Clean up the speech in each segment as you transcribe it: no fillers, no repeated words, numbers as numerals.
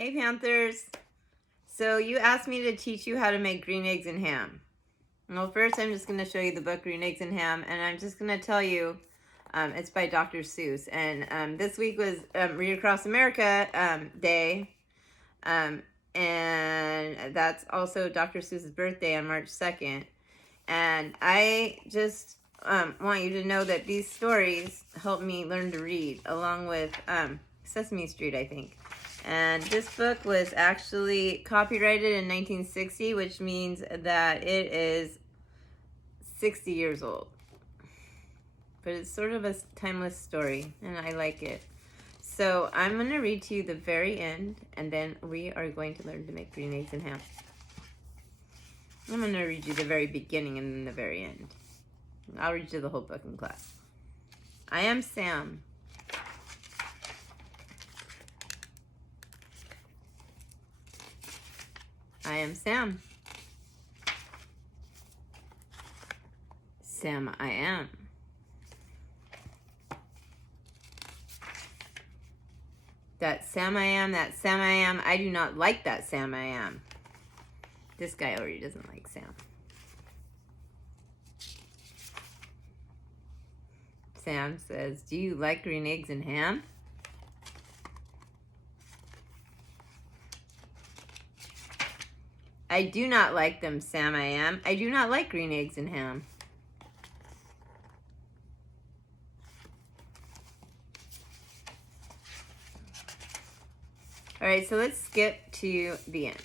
Hey Panthers! So you asked me to teach you how to make green eggs and ham. Well, first I'm just going to show you the book Green Eggs and Ham, and I'm just going to tell you it's by Dr. Seuss. And this week was Read Across America Day, and that's also Dr. Seuss's birthday on March 2nd. And I just want you to know that these stories helped me learn to read, along with Sesame Street, I think. And this book was actually copyrighted in 1960, which means that it is 60 years old. But it's sort of a timeless story, and I like it. So I'm going to read to you the very end, and then we are going to learn to make green eggs and ham. I'm going to read you the very beginning and then the very end. I'll read you the whole book in class. I am Sam. I am Sam. Sam, I am. That Sam I am, that Sam I am. I do not like that Sam I am. This guy already doesn't like Sam. Sam says, do you like green eggs and ham? I do not like them, Sam I am. I do not like green eggs and ham. All right, so let's skip to the end.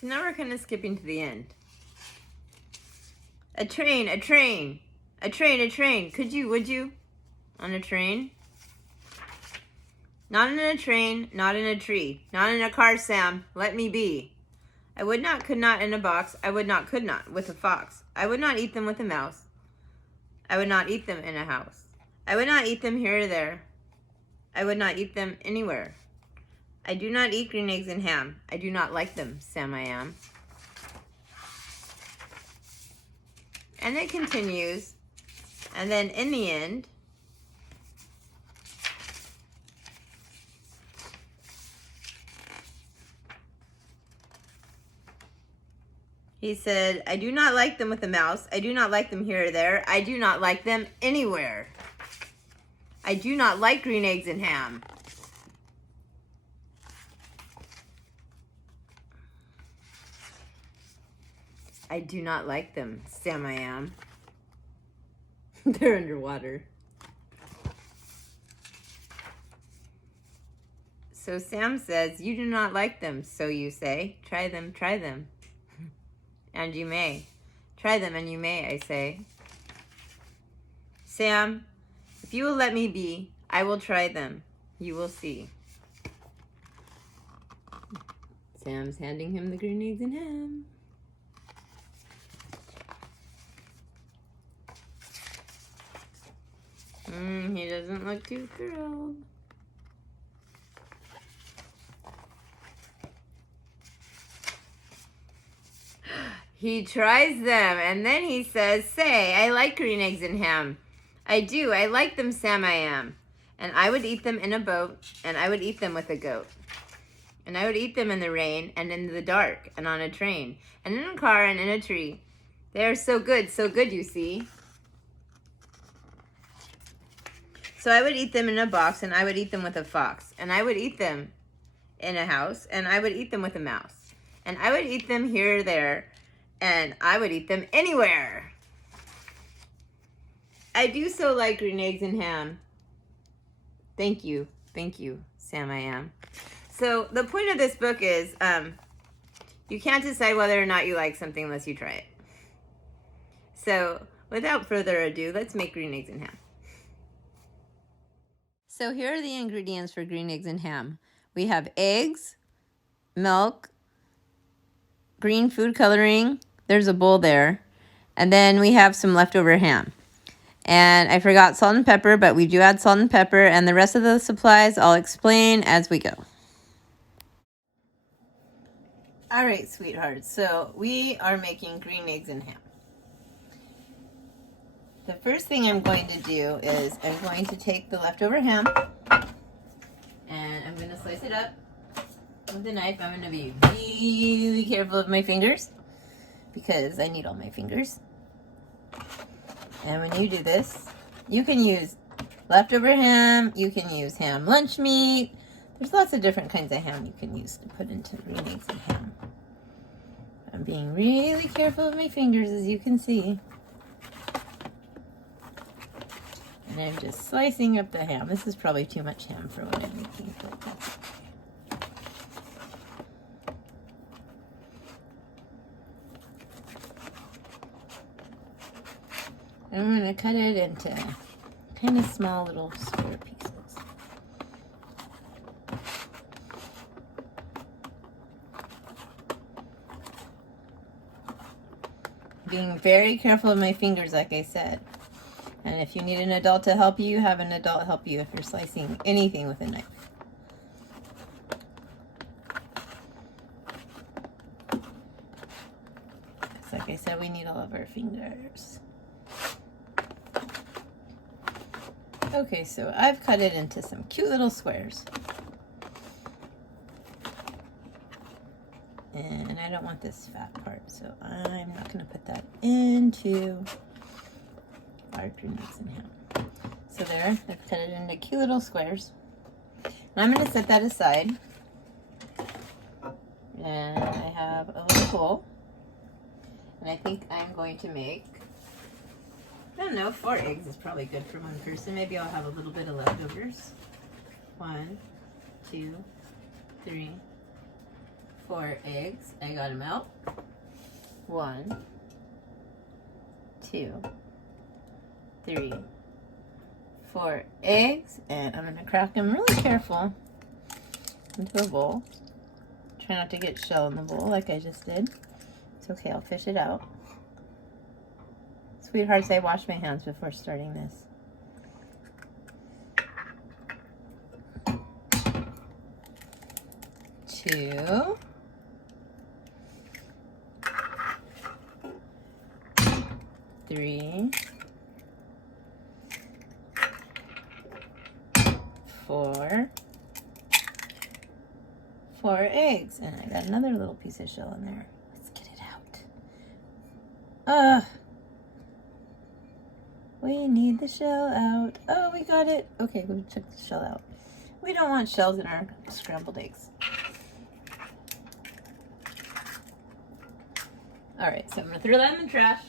So now we're kind of skipping to the end. A train, a train, a train, a train. Could you, would you? On a train? Not in a train, not in a tree, not in a car, Sam. Let me be. I would not, could not in a box. I would not, could not with a fox. I would not eat them with a mouse. I would not eat them in a house. I would not eat them here or there. I would not eat them anywhere. I do not eat green eggs and ham. I do not like them, Sam I am. And it continues. And then in the end, he said, I do not like them with a mouse. I do not like them here or there. I do not like them anywhere. I do not like green eggs and ham. I do not like them, Sam I am. They're underwater. So Sam says, you do not like them, so you say. Try them, try them. And you may. Try them and you may, I say. Sam, if you will let me be, I will try them. You will see. Sam's handing him the green eggs and ham. He doesn't look too thrilled. He tries them, and then he says, say, I like green eggs and ham. I do. I like them, Sam I am. And I would eat them in a boat, and I would eat them with a goat. And I would eat them in the rain, and in the dark, and on a train, and in a car, and in a tree. They are so good, you see. So I would eat them in a box, and I would eat them with a fox. And I would eat them in a house, and I would eat them with a mouse. And I would eat them here or there, and I would eat them anywhere. I do so like green eggs and ham. Thank you, Sam I am. So the point of this book is you can't decide whether or not you like something unless you try it. So without further ado, let's make green eggs and ham. So here are the ingredients for green eggs and ham. We have eggs, milk, green food coloring. There's a bowl there. And then we have some leftover ham. And I forgot salt and pepper, but we do add salt and pepper. And the rest of the supplies I'll explain as we go. All right, sweethearts. So we are making green eggs and ham. The first thing I'm going to do is I'm going to take the leftover ham and I'm going to slice it up with a knife. I'm going to be really careful of my fingers because I need all my fingers. And when you do this, you can use leftover ham, you can use ham lunch meat. There's lots of different kinds of ham you can use to put into green eggs and ham. I'm being really careful of my fingers, as you can see. And I'm just slicing up the ham. This is probably too much ham for what I'm making, but that's okay. I'm going to cut it into kind of small little square pieces. Being very careful of my fingers, like I said. And if you need an adult to help you, have an adult help you if you're slicing anything with a knife. Like I said, we need all of our fingers. Okay, so I've cut it into some cute little squares. And I don't want this fat part, so I'm not going to put that into our green eggs and ham. So there, I've cut it into cute little squares. And I'm going to set that aside. And I have a little bowl. And I think I'm going to make, I don't know, 4 eggs is probably good for one person. Maybe I'll have a little bit of leftovers. 1, 2, 3, 4 eggs. I got them out. 1, 2, 3, 4 eggs. And I'm going to crack them really careful into a bowl. Try not to get shell in the bowl like I just did. It's okay, I'll fish it out. Sweethearts, I wash my hands before starting this. Two. 3, 4. 4 eggs. And I got another little piece of shell in there. Let's get it out. We need the shell out. Oh, we got it. Okay, we took the shell out. We don't want shells in our scrambled eggs. All right, so I'm gonna throw that in the trash.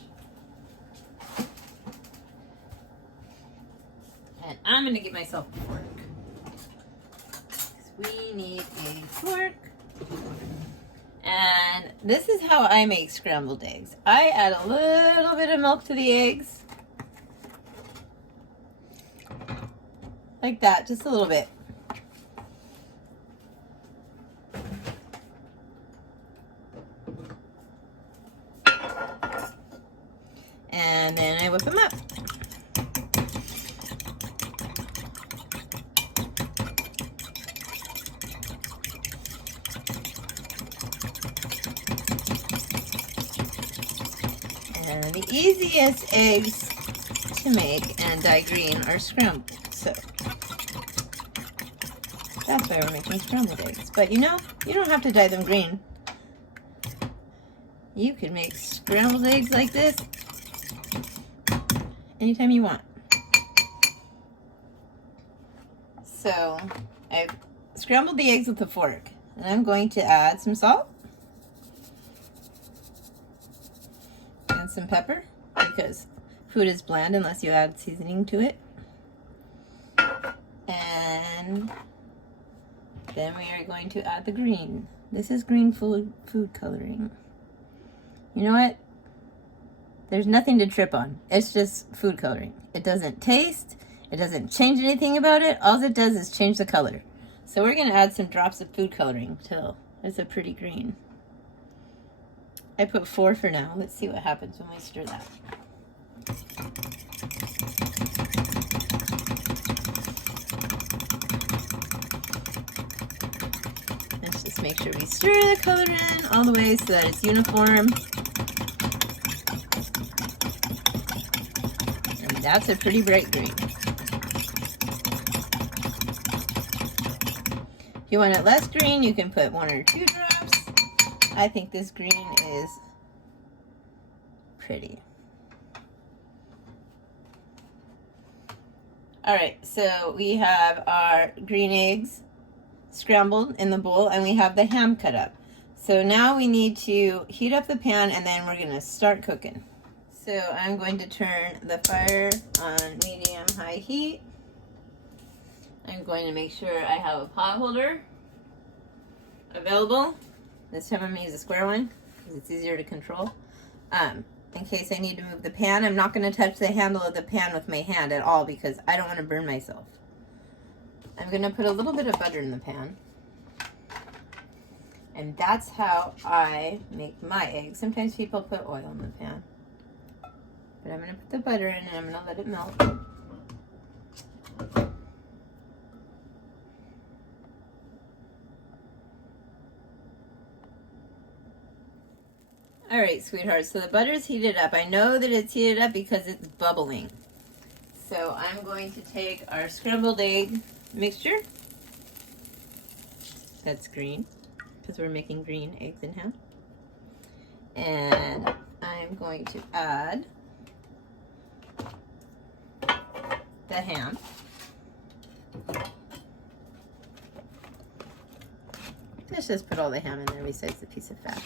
And I'm gonna get myself a fork. We need a fork. And this is how I make scrambled eggs. I add a little bit of milk to the eggs. Like that, just a little bit. And then I whip them up. And the easiest eggs to make and dye green are scrambled. So that's why we're making scrambled eggs. But you know, you don't have to dye them green. You can make scrambled eggs like this anytime you want. So I've scrambled the eggs with a fork. And I'm going to add some salt. And some pepper, because food is bland unless you add seasoning to it. And then we are going to add the green. This is green food coloring. You know what? There's nothing to trip on. It's just food coloring. It doesn't taste. It doesn't change anything about it. All it does is change the color. So we're going to add some drops of food coloring till it's a pretty green. I put 4 for now. Let's see what happens when we stir that. Let's just make sure we stir the color in all the way so that it's uniform. And that's a pretty bright green. you want it less green, you can put 1 or 2 drops. I think this green is pretty. All right, so we have our green eggs scrambled in the bowl, and we have the ham cut up. So now we need to heat up the pan, and then we're gonna start cooking. So I'm going to turn the fire on medium-high heat. I'm going to make sure I have a pot holder available. This time I'm going to use a square one because it's easier to control. In case I need to move the pan, I'm not going to touch the handle of the pan with my hand at all because I don't want to burn myself. I'm going to put a little bit of butter in the pan. And that's how I make my eggs. Sometimes people put oil in the pan. But I'm going to put the butter in and I'm going to let it melt. All right, sweethearts, so the butter's heated up. I know that it's heated up because it's bubbling. So I'm going to take our scrambled egg mixture. That's green, because we're making green eggs and ham. And I'm going to add the ham. Let's just put all the ham in there besides the piece of fat.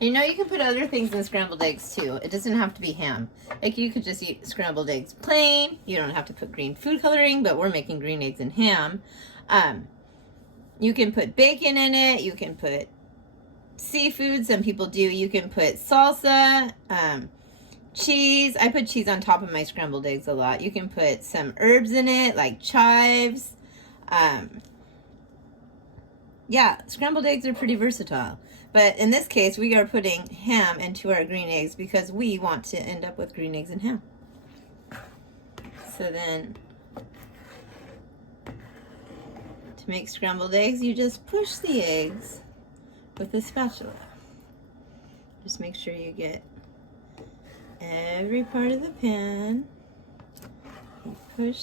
You know, you can put other things in scrambled eggs too. It doesn't have to be ham. Like you could just eat scrambled eggs plain. You don't have to put green food coloring, but we're making green eggs and ham. You can put bacon in it. You can put seafood. Some people do. You can put salsa, cheese. I put cheese on top of my scrambled eggs a lot. You can put some herbs in it, like chives. Yeah, scrambled eggs are pretty versatile. But in this case, we are putting ham into our green eggs because we want to end up with green eggs and ham. So then, to make scrambled eggs, you just push the eggs with a spatula. Just make sure you get every part of the pan and push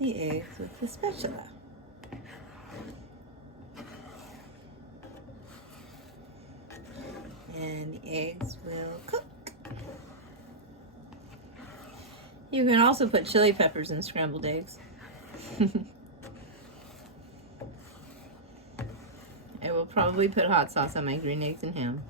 the eggs with the spatula. And the eggs will cook. You can also put chili peppers in scrambled eggs. I will probably put hot sauce on my green eggs and ham.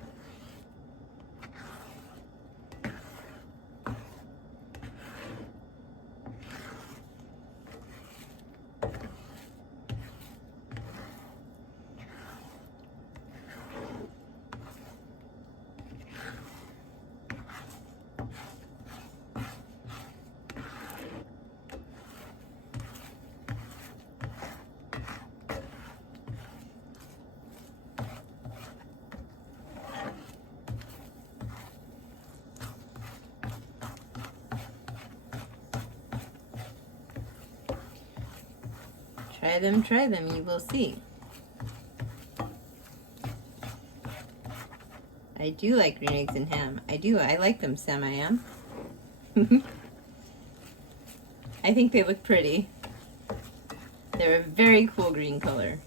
Try them, you will see. I do like green eggs and ham. I like them, Sam, I am. I think they look pretty. They're a very cool green color.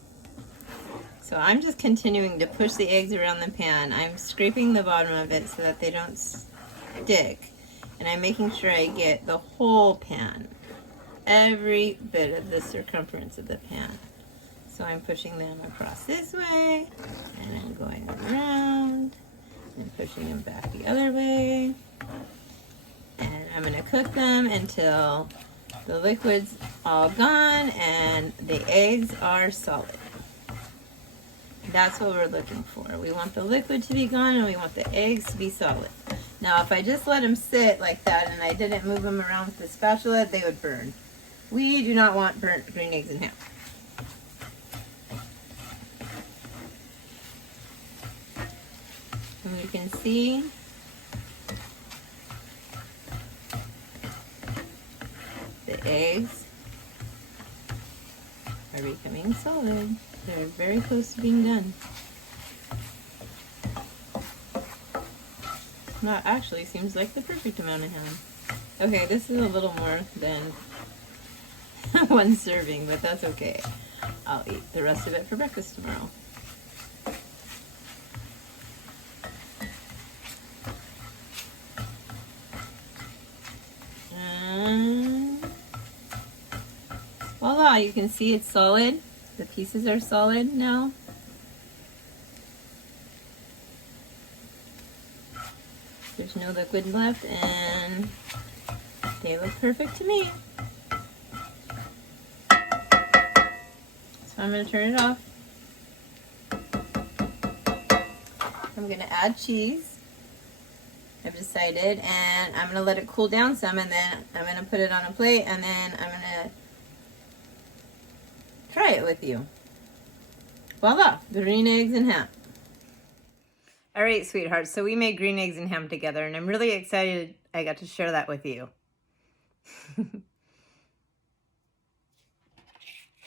So I'm just continuing to push the eggs around the pan. I'm scraping the bottom of it so that they don't stick. And I'm making sure I get the whole pan. Every bit of the circumference of the pan. So I'm pushing them across this way, and I'm going around, and pushing them back the other way. And I'm going to cook them until the liquid's all gone and the eggs are solid. That's what we're looking for. We want the liquid to be gone and we want the eggs to be solid. Now, if I just let them sit like that and I didn't move them around with the spatula, they would burn. We do not want burnt green eggs and ham. And you can see the eggs are becoming solid. They're very close to being done. That actually seems like the perfect amount of ham. Okay, this is a little more than one serving, but that's okay. I'll eat the rest of it for breakfast tomorrow. And voila, you can see it's solid. The pieces are solid now. There's no liquid left, and they look perfect to me. So I'm going to turn it off. I'm going to add cheese. I've decided, and I'm going to let it cool down some, and then I'm going to put it on a plate, and then I'm going to try it with you. Voila, green eggs and ham. All right, sweethearts, so we made green eggs and ham together, and I'm really excited I got to share that with you.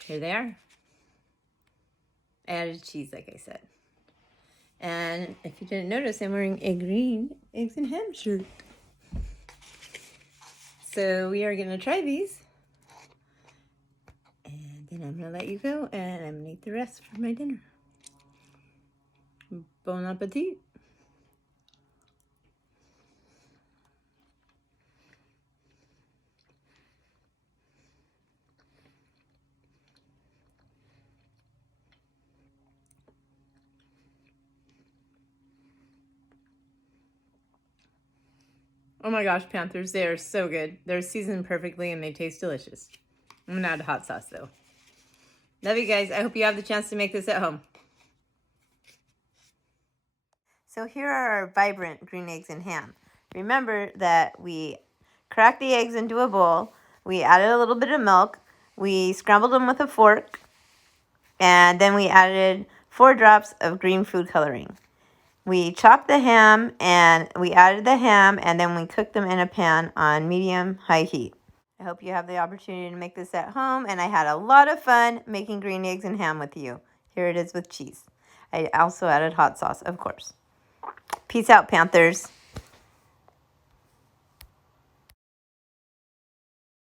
Here they are. I added cheese, like I said. And if you didn't notice, I'm wearing a green eggs and ham shirt. So we are going to try these. And then I'm going to let you go, and I'm going to eat the rest for my dinner. Bon appetit. Oh my gosh, Panthers, they are so good. They're seasoned perfectly and they taste delicious. I'm going to add hot sauce though. Love you guys. I hope you have the chance to make this at home. So here are our vibrant green eggs and ham. Remember that we cracked the eggs into a bowl. We added a little bit of milk. We scrambled them with a fork. And then we added 4 drops of green food coloring. We chopped the ham, and we added the ham, and then we cooked them in a pan on medium-high heat. I hope you have the opportunity to make this at home, and I had a lot of fun making green eggs and ham with you. Here it is with cheese. I also added hot sauce, of course. Peace out, Panthers.